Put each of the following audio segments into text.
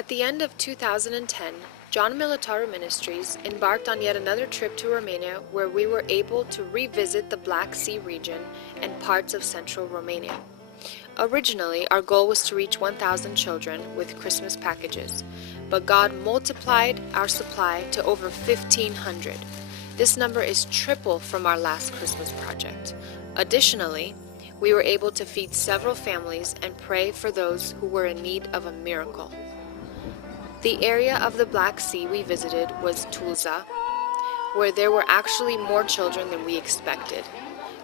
At the end of 2010, John Militaro Ministries embarked on yet another trip to Romania where we were able to revisit the Black Sea region and parts of central Romania. Originally, our goal was to reach 1,000 children with Christmas packages, but God multiplied our supply to over 1,500. This number is triple from our last Christmas project. Additionally, we were able to feed several families and pray for those who were in need of a miracle. The area of the Black Sea we visited was Tulsa, where there were actually more children than we expected.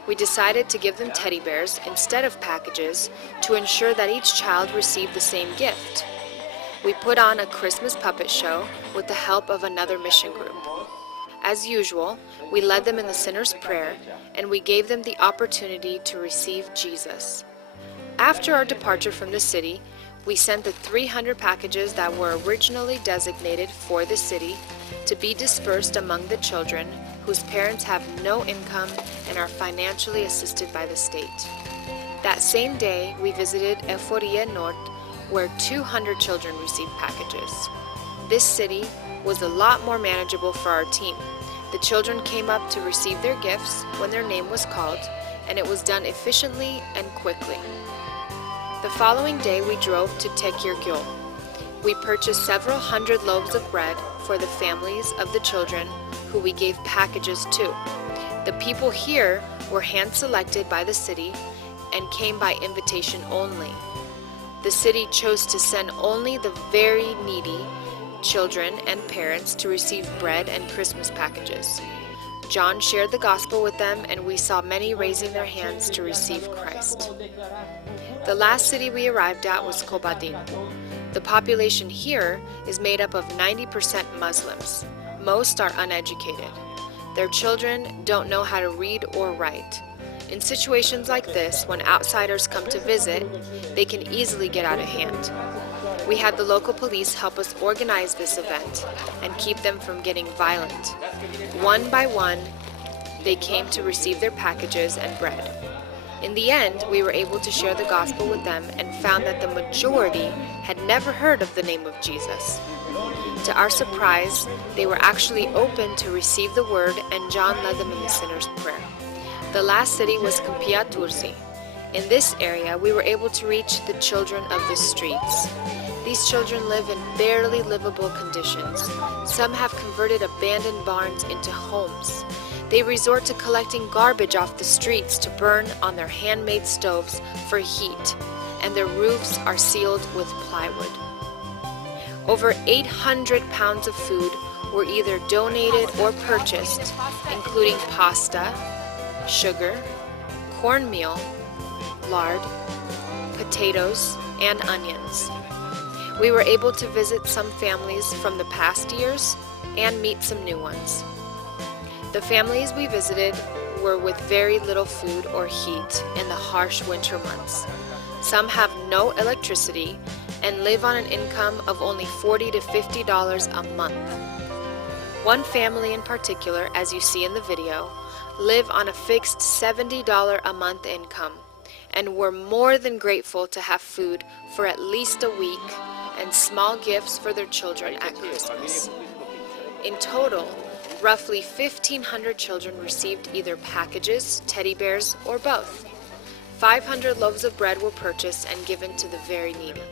We decided to give them teddy bears instead of packages to ensure that each child received the same gift. We put on a Christmas puppet show with the help of another mission group. As usual, we led them in the sinner's prayer, and we gave them the opportunity to receive Jesus. After our departure from the city, we sent the 300 packages that were originally designated for the city to be dispersed among the children whose parents have no income and are financially assisted by the state. That same day, we visited Eforia North, where 200 children received packages. This city was a lot more manageable for our team. The children came up to receive their gifts when their name was called, and it was done efficiently and quickly. The following day, we drove to Tekirdağ. We purchased several hundred loaves of bread for the families of the children who we gave packages to. The people here were hand-selected by the city and came by invitation only. The city chose to send only the very needy children and parents to receive bread and Christmas packages. John shared the gospel with them, and we saw many raising their hands to receive Christ. The last city we arrived at was Kobadin. The population here is made up of 90% Muslims. Most are uneducated. Their children don't know how to read or write. In situations like this, when outsiders come to visit, they can easily get out of hand. We had the local police help us organize this event and keep them from getting violent. One by one, they came to receive their packages and bread. In the end, we were able to share the gospel with them and found that the majority had never heard of the name of Jesus. To our surprise, they were actually open to receive the word, and John led them in the sinner's prayer. The last city was Câmpia Turzii. In this area, we were able to reach the children of the streets. These children live in barely livable conditions. Some have converted abandoned barns into homes. They resort to collecting garbage off the streets to burn on their handmade stoves for heat, and their roofs are sealed with plywood. Over 800 pounds of food were either donated or purchased, including pasta, sugar, cornmeal, lard, potatoes, and onions. We were able to visit some families from the past years and meet some new ones. The families we visited were with very little food or heat in the harsh winter months. Some have no electricity and live on an income of only $40 to $50 a month. One family in particular, as you see in the video, live on a fixed $70 a month income and were more than grateful to have food for at least a week and small gifts for their children at Christmas. In total, roughly 1,500 children received either packages, teddy bears, or both. 500 loaves of bread were purchased and given to the very needy.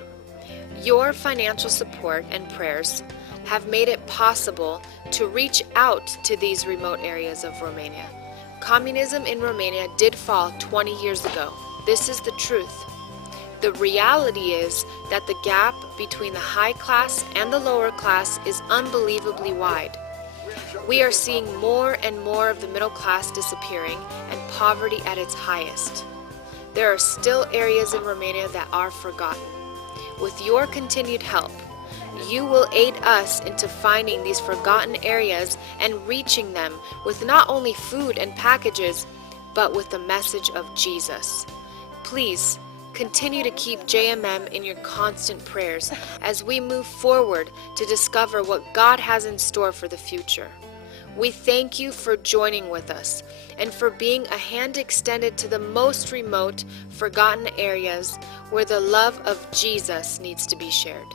Your financial support and prayers have made it possible to reach out to these remote areas of Romania. Communism in Romania did fall 20 years ago. This is the truth. The reality is that the gap between the high class and the lower class is unbelievably wide. We are seeing more and more of the middle class disappearing and poverty at its highest. There are still areas in Romania that are forgotten. With your continued help, you will aid us into finding these forgotten areas and reaching them with not only food and packages, but with the message of Jesus. Please continue to keep JMM in your constant prayers as we move forward to discover what God has in store for the future. We thank you for joining with us and for being a hand extended to the most remote, forgotten areas where the love of Jesus needs to be shared.